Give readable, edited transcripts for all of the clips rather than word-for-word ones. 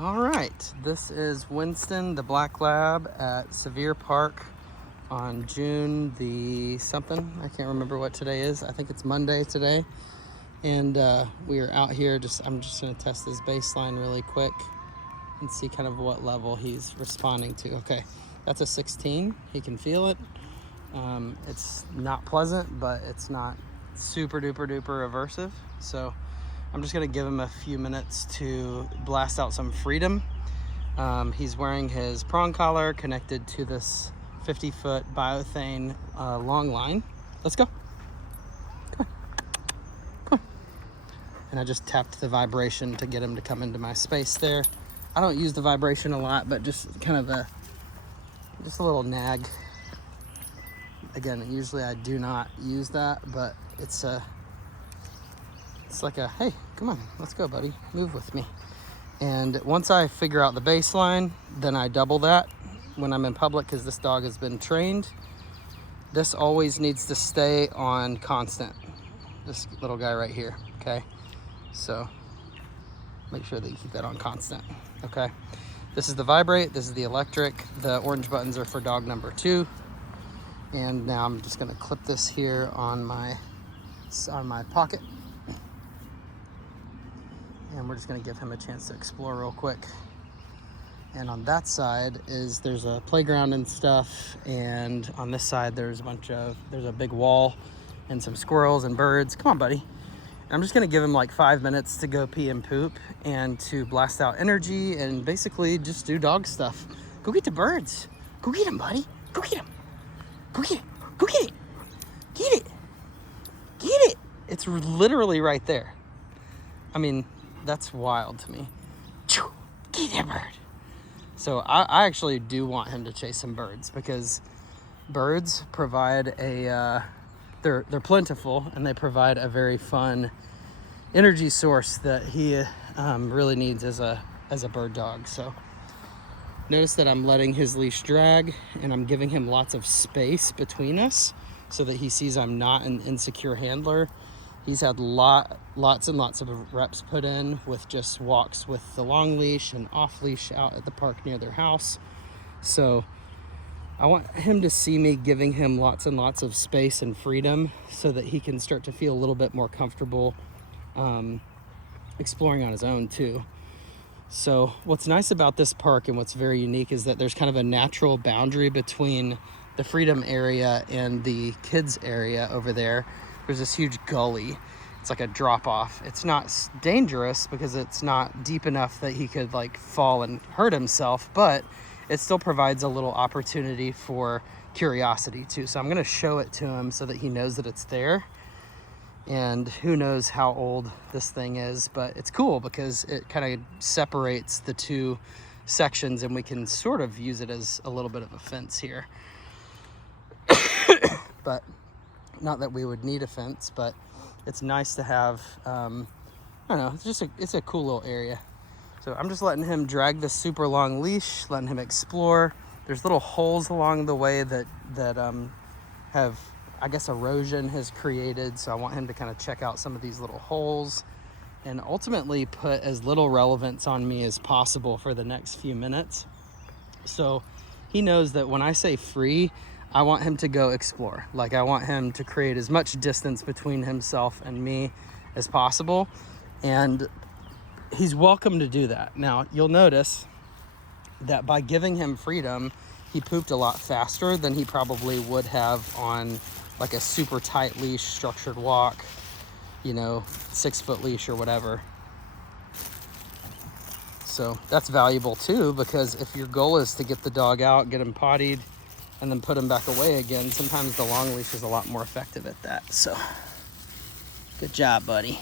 All right, this is Winston, the Black Lab at Sevier Park on June the something. I can't remember what today is. I think it's Monday today. And we are out here, I'm just gonna test his baseline really quick and see kind of what level he's responding to. Okay, that's a 16, he can feel it. It's not pleasant, but it's not super duper duper aversive. So I'm just gonna give him a few minutes to blast out some freedom. He's wearing his prong collar connected to this 50-foot biothane long line. Let's go. Come on. Come on. And I just tapped the vibration to get him to come into my space there. I don't use the vibration a lot, but just kind of just a little nag. Again, usually I do not use that, but it's like a, hey, come on, let's go, buddy. Move with me. And once I figure out the baseline, then I double that when I'm in public because this dog has been trained. This always needs to stay on constant. This little guy right here, okay? So make sure that you keep that on constant, okay? This is the vibrate, this is the electric. The orange buttons are for dog number 2. And now I'm just gonna clip this here on my pocket. And we're just gonna give him a chance to explore real quick. And on that side there's a playground and stuff. And on this side, there's a big wall and some squirrels and birds. Come on, buddy. And I'm just gonna give him like 5 minutes to go pee and poop and to blast out energy and basically just do dog stuff. Go get the birds. Go get them, buddy. Go get them. Go get it. Go get it. Get it. Get it. It's literally right there. I mean, that's wild to me. Get that bird. So I actually do want him to chase some birds because birds provide they're plentiful and they provide a very fun energy source that he really needs as a bird dog. So notice that I'm letting his leash drag and I'm giving him lots of space between us so that he sees I'm not an insecure handler. He's had lots and lots of reps put in with just walks with the long leash and off leash out at the park near their house. So I want him to see me giving him lots and lots of space and freedom so that he can start to feel a little bit more comfortable exploring on his own too. So what's nice about this park and what's very unique is that there's kind of a natural boundary between the freedom area and the kids area over there. There's this huge gully. It's like a drop off. It's not dangerous because it's not deep enough that he could like fall and hurt himself, but it still provides a little opportunity for curiosity too. So I'm gonna show it to him so that he knows that it's there. And who knows how old this thing is, but it's cool because it kind of separates the two sections and we can sort of use it as a little bit of a fence here. But not that we would need a fence, but it's nice to have, I don't know, it's a cool little area. So I'm just letting him drag this super long leash, letting him explore. There's little holes along the way that have, I guess, erosion has created. So I want him to kind of check out some of these little holes and ultimately put as little relevance on me as possible for the next few minutes. So he knows that when I say free, I want him to go explore. Like I want him to create as much distance between himself and me as possible. And he's welcome to do that. Now, you'll notice that by giving him freedom, he pooped a lot faster than he probably would have on like a super tight leash, structured walk, 6-foot leash or whatever. So that's valuable too, because if your goal is to get the dog out, get him pottied, and then put him back away again, sometimes the long leash is a lot more effective at that. So good job, buddy.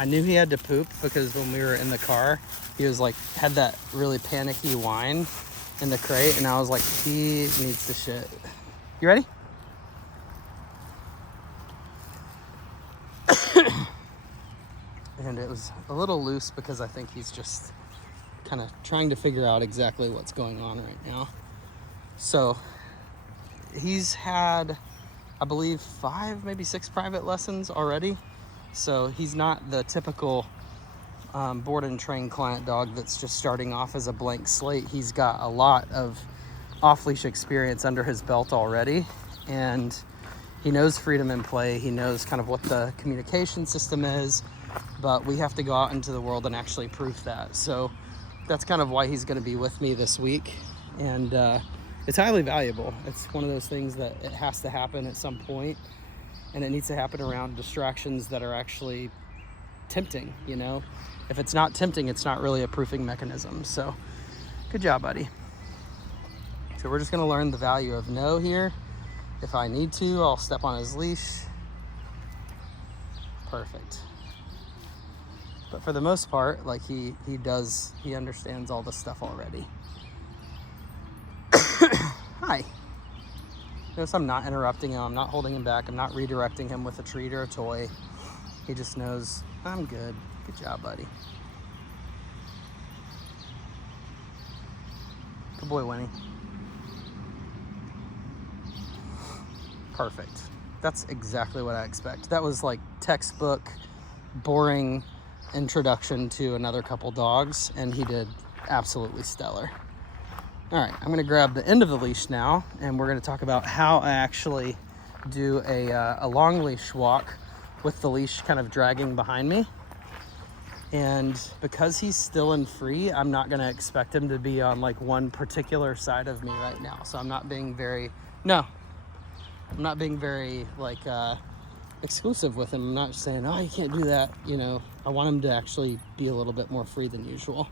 I knew he had to poop because when we were in the car, he was like, had that really panicky whine in the crate, and I was like, he needs to shit. You ready? And it was a little loose because I think he's just kind of trying to figure out exactly what's going on right now. So he's had, I believe, 5, maybe 6 private lessons already. So he's not the typical board and train client dog that's just starting off as a blank slate. He's got a lot of off-leash experience under his belt already, and he knows freedom in play. He knows kind of what the communication system is, but we have to go out into the world and actually prove that. So that's kind of why he's going to be with me this week, and it's highly valuable. It's one of those things that it has to happen at some point, and it needs to happen around distractions that are actually tempting, you know? If it's not tempting, it's not really a proofing mechanism. So good job, buddy. So we're just gonna learn the value of no here. If I need to, I'll step on his leash. Perfect. But for the most part, like he understands all this stuff already. Hi. Notice I'm not interrupting him, I'm not holding him back, I'm not redirecting him with a treat or a toy. He just knows I'm good. Good job, buddy. Good boy, Winnie. Perfect. That's exactly what I expect. That was like textbook, boring introduction to another couple dogs, and he did absolutely stellar. All right, I'm gonna grab the end of the leash now, and we're gonna talk about how I actually do a long leash walk with the leash kind of dragging behind me. And because he's still in free, I'm not gonna expect him to be on like one particular side of me right now. So I'm not being very like exclusive with him. I'm not saying, oh, you can't do that. You know, I want him to actually be a little bit more free than usual.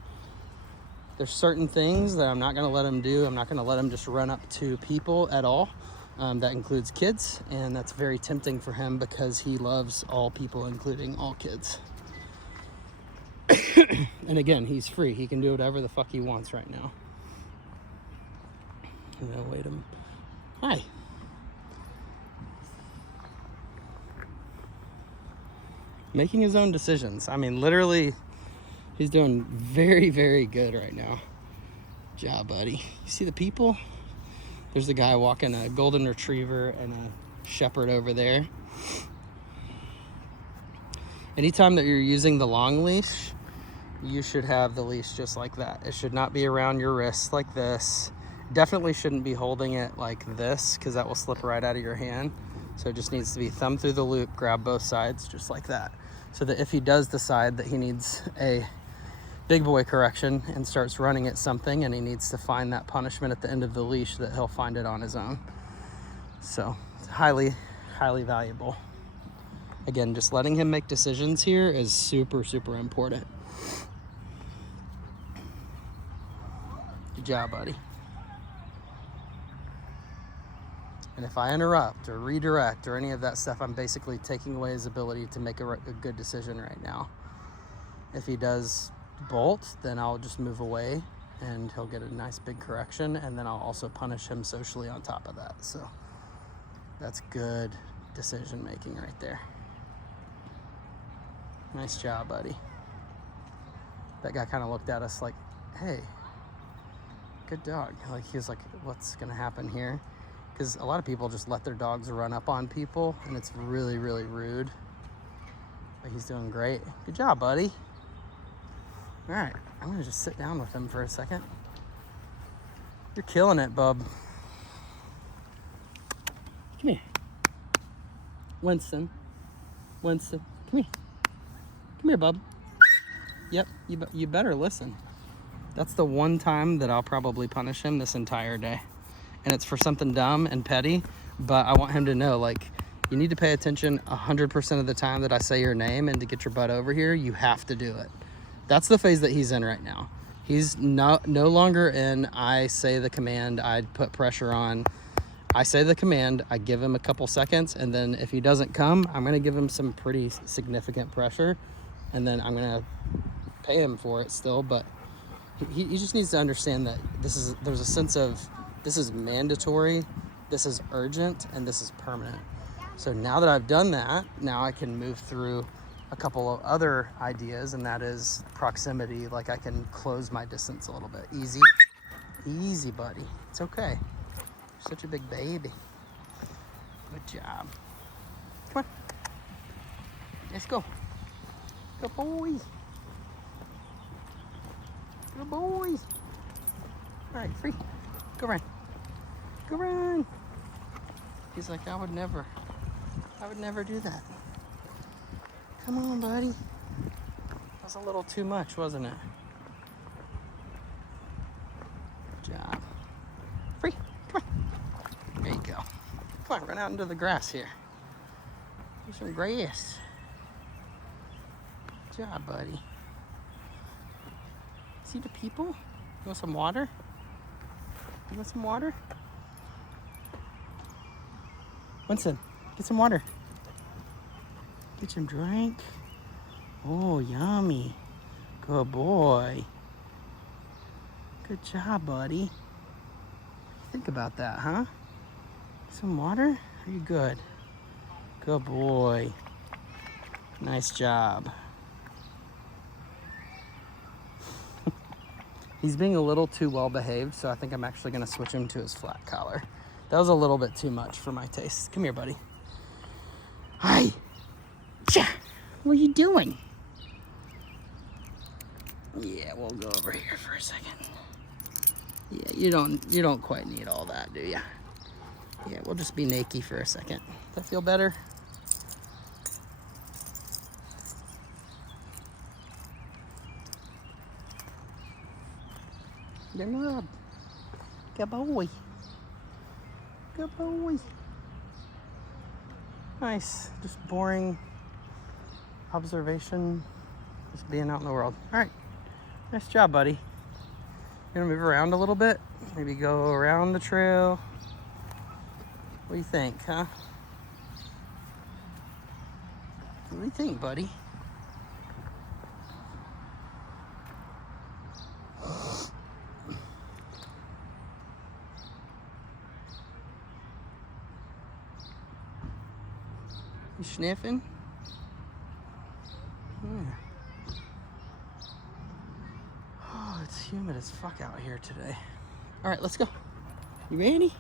There's certain things that I'm not gonna let him do. I'm not gonna let him just run up to people at all. That includes kids, and that's very tempting for him because he loves all people, including all kids. And again, he's free. He can do whatever the fuck he wants right now. I'm gonna wait him. Hi. Making his own decisions. I mean, literally, he's doing very, very good right now. Good job, buddy. You see the people? There's the guy walking a golden retriever and a shepherd over there. Anytime that you're using the long leash, you should have the leash just like that. It should not be around your wrist like this. Definitely shouldn't be holding it like this, because that will slip right out of your hand. So it just needs to be thumb through the loop, grab both sides just like that. So that if he does decide that he needs a big boy correction and starts running at something and he needs to find that punishment at the end of the leash, that he'll find it on his own. So it's highly, highly valuable. Again, just letting him make decisions here is super, super important. Good job, buddy. And if I interrupt or redirect or any of that stuff, I'm basically taking away his ability to make a good decision right now. If he does bolt, then I'll just move away and he'll get a nice big correction, and then I'll also punish him socially on top of that. So that's good decision making right there. Nice job, buddy. That guy kind of looked at us like, hey, good dog. Like, he was like, what's gonna happen here? Because a lot of people just let their dogs run up on people, and it's really, really rude. But he's doing great. Good job, buddy. All right, I'm gonna just sit down with him for a second. You're killing it, bub. Come here. Winston. Winston, come here. Come here, bub. Yep, you better listen. That's the one time that I'll probably punish him this entire day. And it's for something dumb and petty, but I want him to know, like, you need to pay attention 100% of the time that I say your name, and to get your butt over here, you have to do it. That's the phase that he's in right now. He's no longer in, I say the command, I put pressure on. I say the command, I give him a couple seconds, and then if he doesn't come, I'm gonna give him some pretty significant pressure, and then I'm gonna pay him for it still, but he just needs to understand that there's a sense of, this is mandatory, this is urgent, and this is permanent. So now that I've done that, now I can move through a couple of other ideas, and that is proximity. Like, I can close my distance a little bit. Easy. Easy, buddy. It's okay. You're such a big baby. Good job. Come on. Let's go. Good boy. Good boy. All right, free. Go run. Go run. He's like, I would never do that. Come on, buddy. That was a little too much, wasn't it? Good job. Free. Come on. There you go. Come on, run out into the grass here. Do some grass. Good job, buddy. See the people? You want some water? You want some water? Winston, get some water. Get some drink. Oh, yummy. Good boy. Good job, buddy. Think about that, huh? Some water? Are you good? Good boy. Nice job. He's being a little too well behaved, so I think I'm actually gonna switch him to his flat collar. That was a little bit too much for my taste. Come here, buddy. Hi. What are you doing? Yeah, we'll go over here for a second. Yeah, you don't quite need all that, do ya? Yeah, we'll just be naked for a second. Does that feel better? Good job. Good boy. Good boy. Nice. Just boring observation. Just being out in the world. All right. Nice job, buddy. You're gonna move around a little bit. Maybe go around the trail. What do you think, huh? What do you think, buddy? You sniffing? Yeah. Oh, it's humid as fuck out here today. All right, let's go. You ready?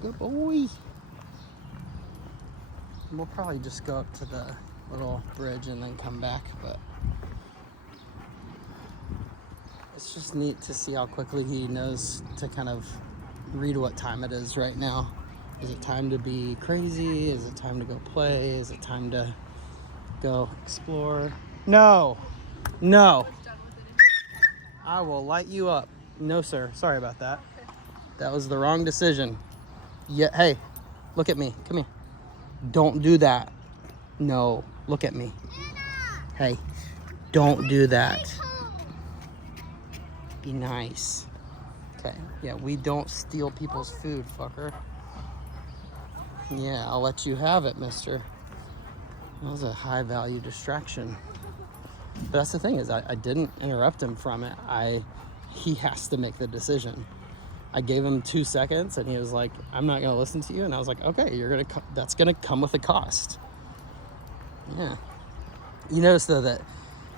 Good boy. We'll probably just go up to the little bridge and then come back, but it's just neat to see how quickly he knows to kind of read what time it is right now. Is it time to be crazy? Is it time to go play? Is it time to go explore? No, no. I will light you up. No, sir. Sorry about that. That was the wrong decision. Yeah. Hey, look at me. Come here. Don't do that. No, look at me. Hey, don't do that. Be nice. Okay. Yeah, we don't steal people's food, fucker. Yeah, I'll let you have it, mister. That was a high-value distraction. But that's the thing, is I didn't interrupt him from it. He has to make the decision. I gave him 2 seconds, and he was like, I'm not going to listen to you. And I was like, okay, that's going to come with a cost. Yeah. You notice, though, that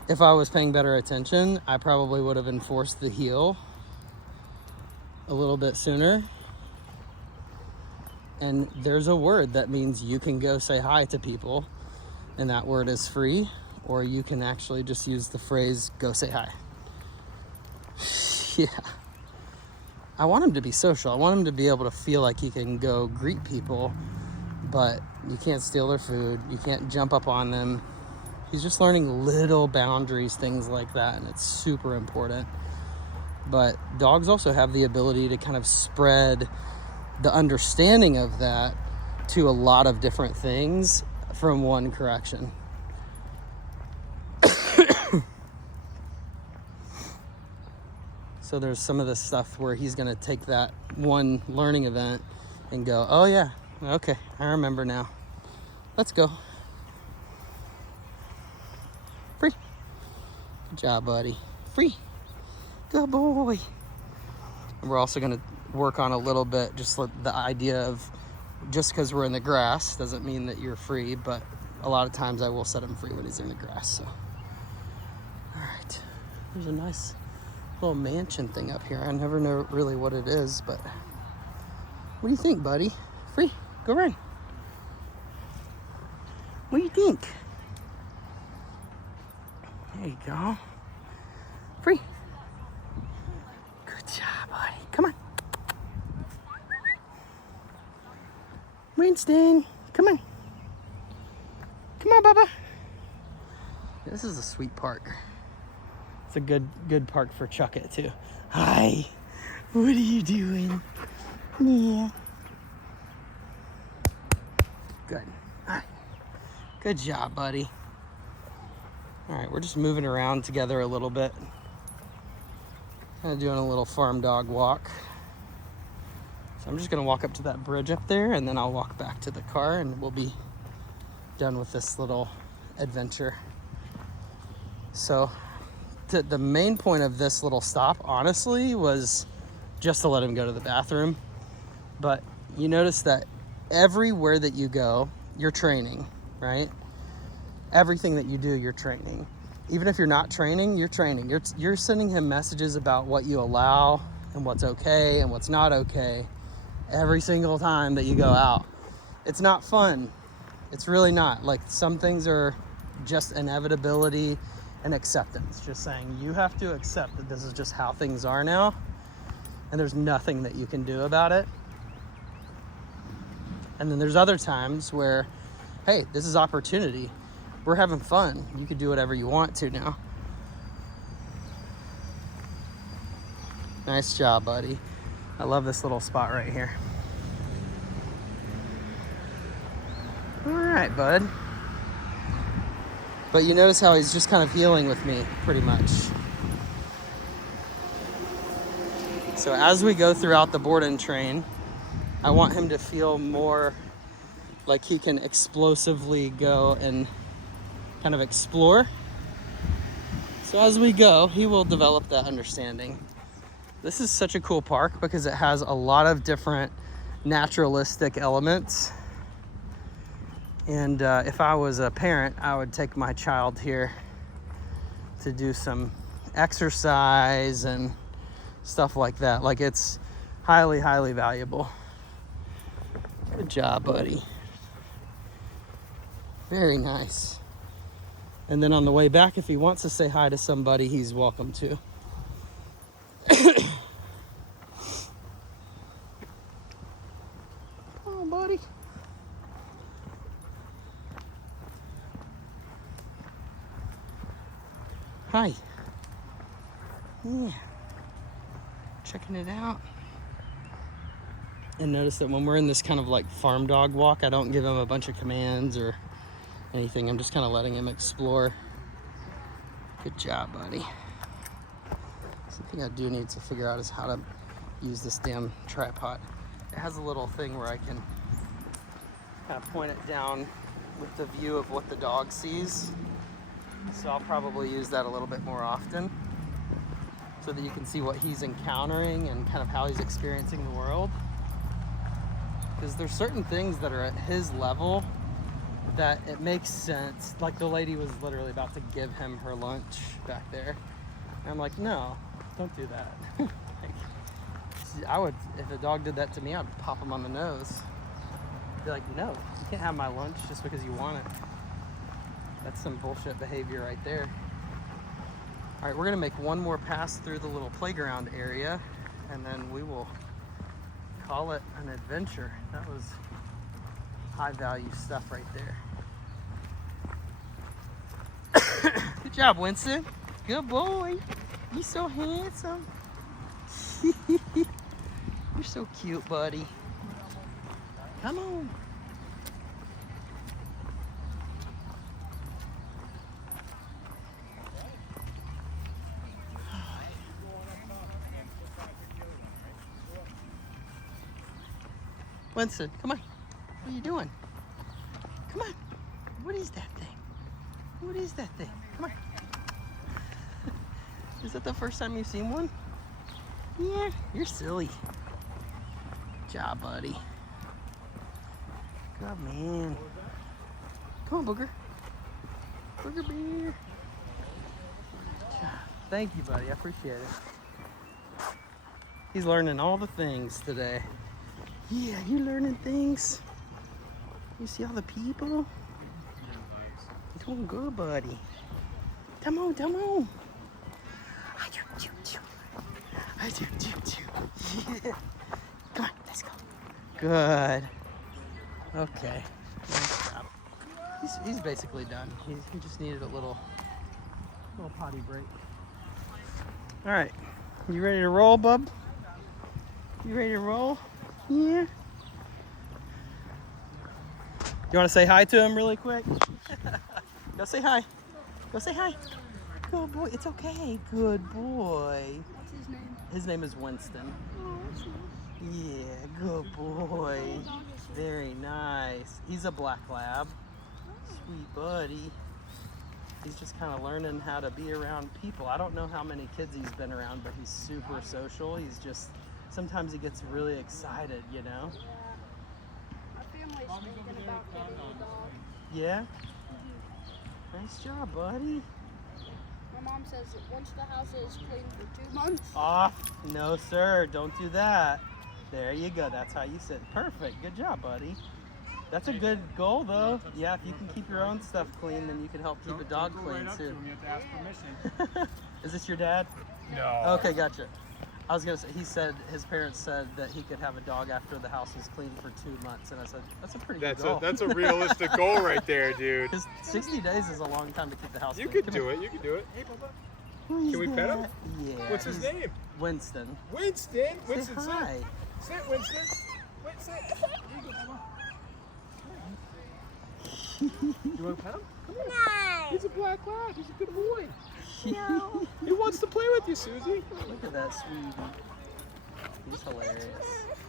if I was paying better attention, I probably would have enforced the heel a little bit sooner. And there's a word that means you can go say hi to people, and that word is free, or you can actually just use the phrase, go say hi. Yeah. I want him to be social. I want him to be able to feel like he can go greet people, but you can't steal their food. You can't jump up on them. He's just learning little boundaries, things like that, and it's super important. But dogs also have the ability to kind of spread the understanding of that to a lot of different things from one correction. So there's some of this stuff where he's going to take that one learning event and go, oh yeah, okay, I remember now. Let's go. Free. Good job, buddy. Free. Good boy. And we're also going to work on a little bit just the idea of just because we're in the grass doesn't mean that you're free, but a lot of times I will set him free when he's in the grass. So, all right, there's a nice little mansion thing up here. I never know really what it is, but what do you think, buddy? Free, go run. What do you think? There you go. Free. Good job, buddy. Come on. Winston, come on. Come on, Bubba. This is a sweet park. It's a good park for Chuck It too. Hi. What are you doing? Yeah. Good. All right. Good job, buddy. All right, we're just moving around together a little bit. Kind of doing a little farm dog walk. So I'm just gonna walk up to that bridge up there, and then I'll walk back to the car, and we'll be done with this little adventure. So the main point of this little stop, honestly, was just to let him go to the bathroom. But you notice that everywhere that you go, you're training, right? Everything that you do, you're training. Even if you're not training, you're training. You're sending him messages about what you allow and what's okay and what's not okay every single time that you go out. It's not fun. It's really not. Like, some things are just inevitability and acceptance. Just saying, you have to accept that this is just how things are now, and there's nothing that you can do about it. And then there's other times where, hey, this is opportunity. We're having fun. You can do whatever you want to now. Nice job, buddy. I love this little spot right here. All right, bud. But you notice how he's just kind of healing with me, pretty much. So as we go throughout the board and train, I want him to feel more like he can explosively go and kind of explore. So as we go, he will develop that understanding. This is such a cool park because it has a lot of different naturalistic elements. And if I was a parent, I would take my child here to do some exercise and stuff like that. Like, it's highly, highly valuable. Good job, buddy. Very nice. And then on the way back, if he wants to say hi to somebody, he's welcome to. Come on, buddy. Hi. Yeah. Checking it out. And notice that when we're in this kind of like farm dog walk, I don't give him a bunch of commands or anything. I'm just kind of letting him explore. Good job, buddy. Something I do need to figure out is how to use this damn tripod. It has a little thing where I can kind of point it down with the view of what the dog sees. So I'll probably use that a little bit more often so that you can see what he's encountering and kind of how he's experiencing the world. Because there's certain things that are at his level that it makes sense. Like, the lady was literally about to give him her lunch back there. And I'm like, no, don't do that. Like, I would, if a dog did that to me, I'd pop him on the nose. Be like, no, you can't have my lunch just because you want it. That's some bullshit behavior right there. All right, we're gonna make one more pass through the little playground area, and then we will call it an adventure. That was high value stuff right there. Good job, Winston. Good boy. You're so handsome. You're so cute, buddy. Come on. Winston, come on. What are you doing? Come on. What is that thing? What is that thing? Come on. Is that the first time you've seen one? Yeah, you're silly. Good job, buddy. Good man. Come on, Booger. Booger bear. Thank you, buddy. I appreciate it. He's learning all the things today. Yeah, you learning things. You see all the people? Come on, good buddy. Come on, come on. Yeah. Come on, let's go. Good. Okay. Nice job. He's basically done. He just needed a little potty break. All right. You ready to roll, bub? You ready to roll? Yeah. You want to say hi to him really quick? Go say hi. Go say hi. Good boy. It's okay. Good boy. What's his name? His name is Winston. Oh, that's nice. Yeah, good boy. Very nice. He's a black lab. Sweet buddy. He's just kind of learning how to be around people. I don't know how many kids he's been around, but he's super social. He's just, sometimes he gets really excited, you know? Yeah. Our family's thinking about getting a dog. Yeah? Nice job, buddy. My mom says that once the house is clean for 2 months. Off. No, sir. Don't do that. There you go. That's how you sit. Perfect. Good job, buddy. That's a good goal, though. Yeah, if you can keep your own stuff clean, then you can help keep a dog clean, too. You have to ask permission. Is this your dad? No. Okay, gotcha. I was going to say, he said, his parents said that he could have a dog after the house was clean for 2 months. And I said, that's a pretty good goal. That's a realistic goal right there, dude. Because 60 days is a long time to keep the house You clean. could do it. You could do it. Hey, Bubba. Who's Can we pet him? that? Yeah. What's his name? Winston. Winston. Say Winston, hi. sit. Sit, Winston. Winston. Here you go, Bubba. You want to pet him? Come on. No. He's a black lab. He's a good boy. No. He wants to play with you, Susie. Look at that sweetie. He's hilarious.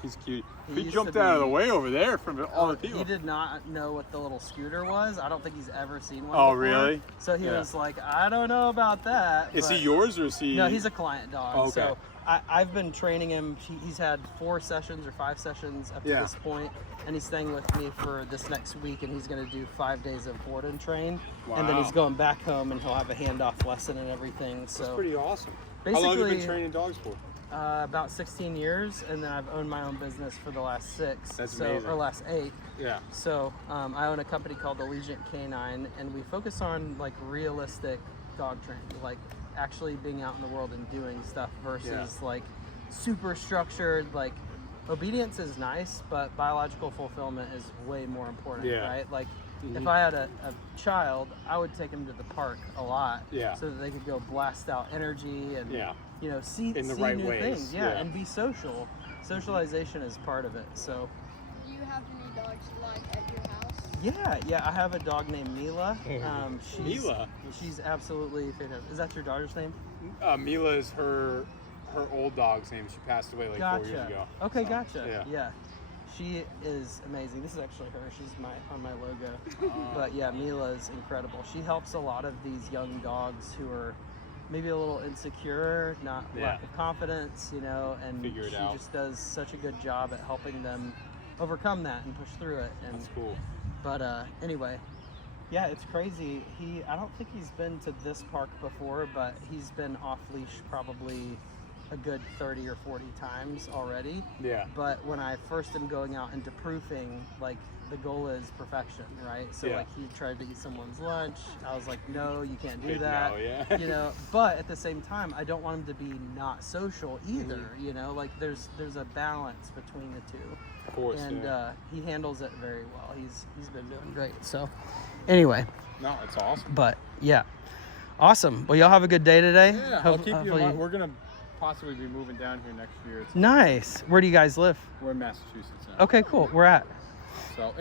He's cute. He He used jumped to out of be- the way over there from all the people. He did not know what the little scooter was. I don't think he's ever seen one Oh, before. really? So he Yeah. was like, I don't know about that. Is he but- yours or is he? No, he's a client dog. Oh, okay. So I've been training him. He's had 4 sessions or 5 sessions up to Yeah. this point, and he's staying with me for this next week, and he's going to do 5 days of board and train. And then Wow. he's going back home, and he'll have a handoff lesson and everything. So That's pretty awesome. How long have you been basically, training dogs for? about 16 years, and then I've owned my own business for the last 6. That's so, amazing. Or last 8. Yeah. So I own a company called Allegiant Canine, and we focus on like realistic dog training, like actually being out in the world and doing stuff versus like super structured. Like obedience is nice, but biological fulfillment is way more important, Yeah. right? Like if I had a child, I would take him to the park a lot, Yeah. so that they could go blast out energy and Yeah. you know see In the see right new ways, things, yeah. and be social. Socialization is part of it. So. Do you have any dogs like at your house? Yeah, I have a dog named Mila. Mila? She's absolutely fantastic. Is that your daughter's name? Mila is her old dog's name. She passed away like 4 years ago. Okay, So, gotcha. Yeah. Yeah. She is amazing. This is actually her. She's on my logo. But yeah, Mila is incredible. She helps a lot of these young dogs who are maybe a little insecure, not lack of confidence, you know, and Figure it she out. just does such a good job at helping them overcome that and push through it. And That's cool. But anyway, yeah, it's crazy. I don't think he's been to this park before, but he's been off leash probably a good 30 or 40 times already. Yeah. But when I first am going out into proofing, like the goal is perfection, right? So Yeah. like he tried to eat someone's lunch. I was like, no, you can't do Big that. no, yeah. You know, but at the same time, I don't want him to be not social either. You know, like there's a balance between the two. Of course. And yeah. he handles it very well. He's been doing great. So anyway, No, it's awesome. but yeah, awesome. Well, y'all have a good day today. Yeah, I'll keep you in mind. We're gonna possibly be moving down here next year. It's, Nice. Where do you guys live? we're in Massachusetts now. Okay, cool. We're at. So,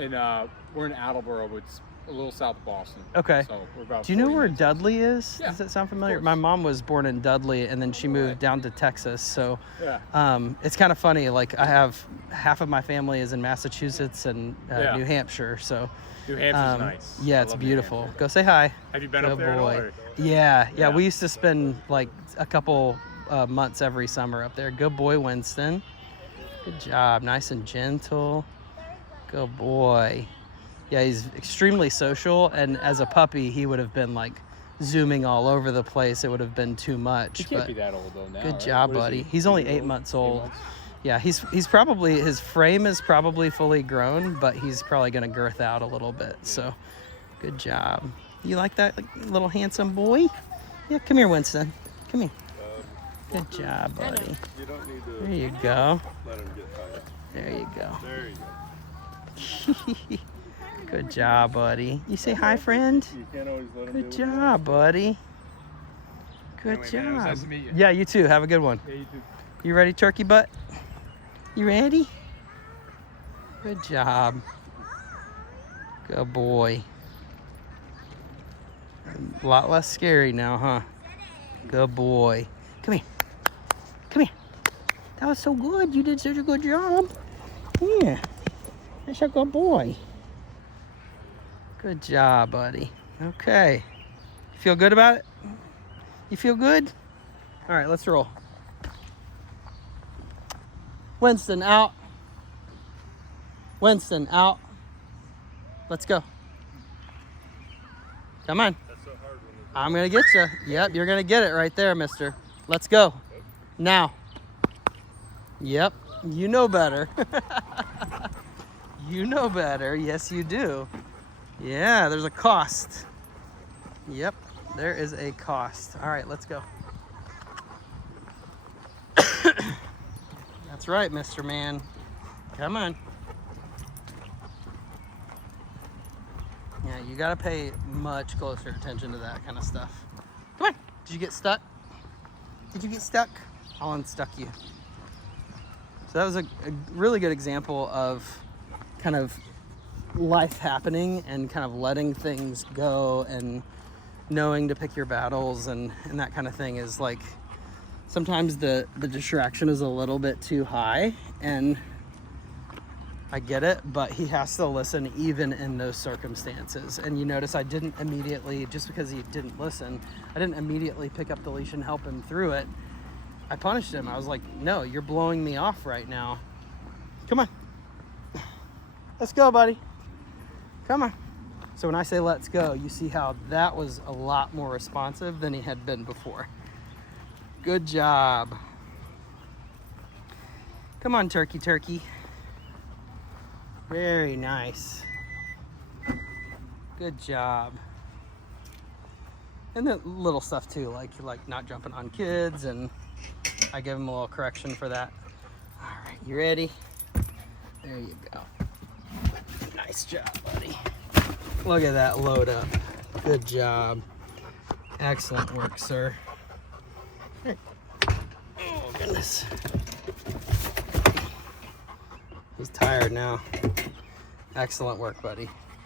we're in Attleboro, which is a little south of Boston. Okay. So we're about. Do you know 40 where minutes. Dudley is? Yeah, Does that sound familiar? course. My mom was born in Dudley, and then she moved down to Texas. So Yeah. it's kind of funny. Like I have half of my family is in Massachusetts and Yeah. New Hampshire. So New Hampshire's nice. yeah, I it's love New beautiful. Hampshire. Go say hi. Have you been Good up there at all, boy. or- Yeah. Yeah. We used to spend like a couple months every summer up there. Good boy, Winston. Good job. Nice and gentle. Good boy. Yeah, he's extremely social, and as a puppy, he would have been like zooming all over the place. It would have been too much. He can't but be that old though now. good right? job, What is buddy. he? He's only 8 8 months old. Yeah, he's probably, his frame is probably fully grown, but he's probably gonna girth out a little bit. So, good job. You like that little handsome boy? Yeah, come here, Winston. Come here. Good job, buddy. You don't need to There you go. let him get tired. There you go. There you go. Good job, buddy. You say hi, friend? You can't always let him Good do it. job, buddy. Good Anyway, man, it was job. nice to meet you. Yeah, you too. Have a good one. Yeah, you too. You ready, turkey butt? You ready? Good job. Good boy. A lot less scary now, huh? Good boy. Come here. Come here. That was so good. You did such a good job. Yeah. That's a good boy. Good job, buddy. Okay. You feel good about it? You feel good? All right, let's roll. Winston, out. Winston, out. Let's go. Come on. That's so hard when it's I'm going to get you. Yep, you're going to get it right there, mister. Let's go. Now. Yep, you know better. You know better. Yes, you do. Yeah, there's a cost. Yep, there is a cost. All right, let's go. That's right, Mr. Man. Come on. Yeah, you gotta pay much closer attention to that kind of stuff. Come on. Did you get stuck? Did you get stuck? I'll unstuck you. So that was a really good example of kind of life happening and kind of letting things go and knowing to pick your battles and that kind of thing is like sometimes the distraction is a little bit too high and I get it, but he has to listen even in those circumstances. And you notice I didn't immediately, just because he didn't listen, I didn't immediately pick up the leash and help him through it. I punished him. I was like, no, you're blowing me off right now. Come on. Let's go, buddy. Come on. So when I say let's go, you see how that was a lot more responsive than he had been before. Good job. Come on, turkey, turkey. Very nice. Good job. And the little stuff too, like not jumping on kids, and I give him a little correction for that. All right, you ready? There you go. Nice job, buddy. Look at that load up. Good job. Excellent work, sir. Oh, goodness. He's tired now. Excellent work, buddy.